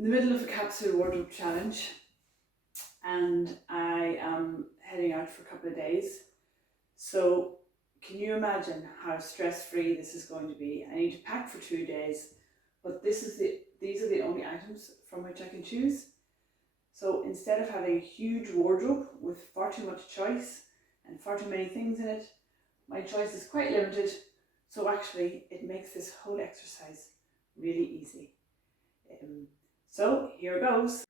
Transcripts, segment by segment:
in the middle of a capsule wardrobe challenge, and I am heading out for a couple of days. So can you imagine how stress-free this is going to be? I need to pack for 2 days, but these are the only items from which I can choose. So instead of having a huge wardrobe with far too much choice and far too many things in it, my choice is quite limited. So actually it makes this whole exercise really easy. So here goes.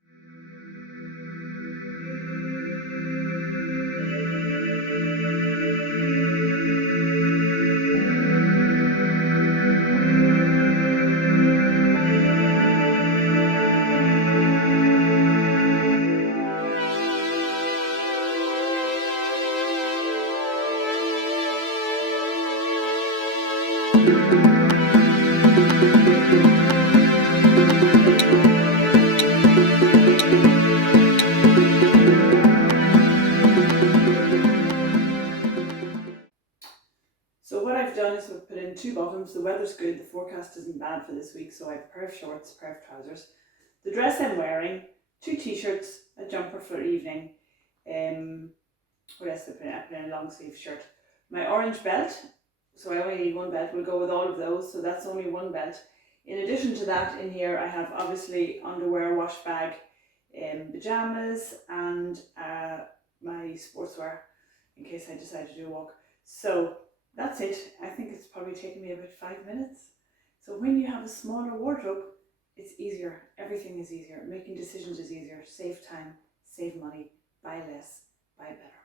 So what I've done is I've put in 2 bottoms. The weather's good, the forecast isn't bad for this week, so I have a pair of shorts, a pair of trousers. The dress I'm wearing, 2 t-shirts, a jumper for evening. What else did I put in? I put in a long sleeve shirt. My orange belt, so I only need 1 belt, will go with all of those, so that's only 1 belt. In addition to that, in here I have obviously underwear, wash bag, pyjamas, and my sportswear in case I decide to do a walk. So that's it. I think it's probably taken me about 5 minutes. So when you have a smaller wardrobe, it's easier. Everything is easier. Making decisions is easier. Save time, save money, buy less, buy better.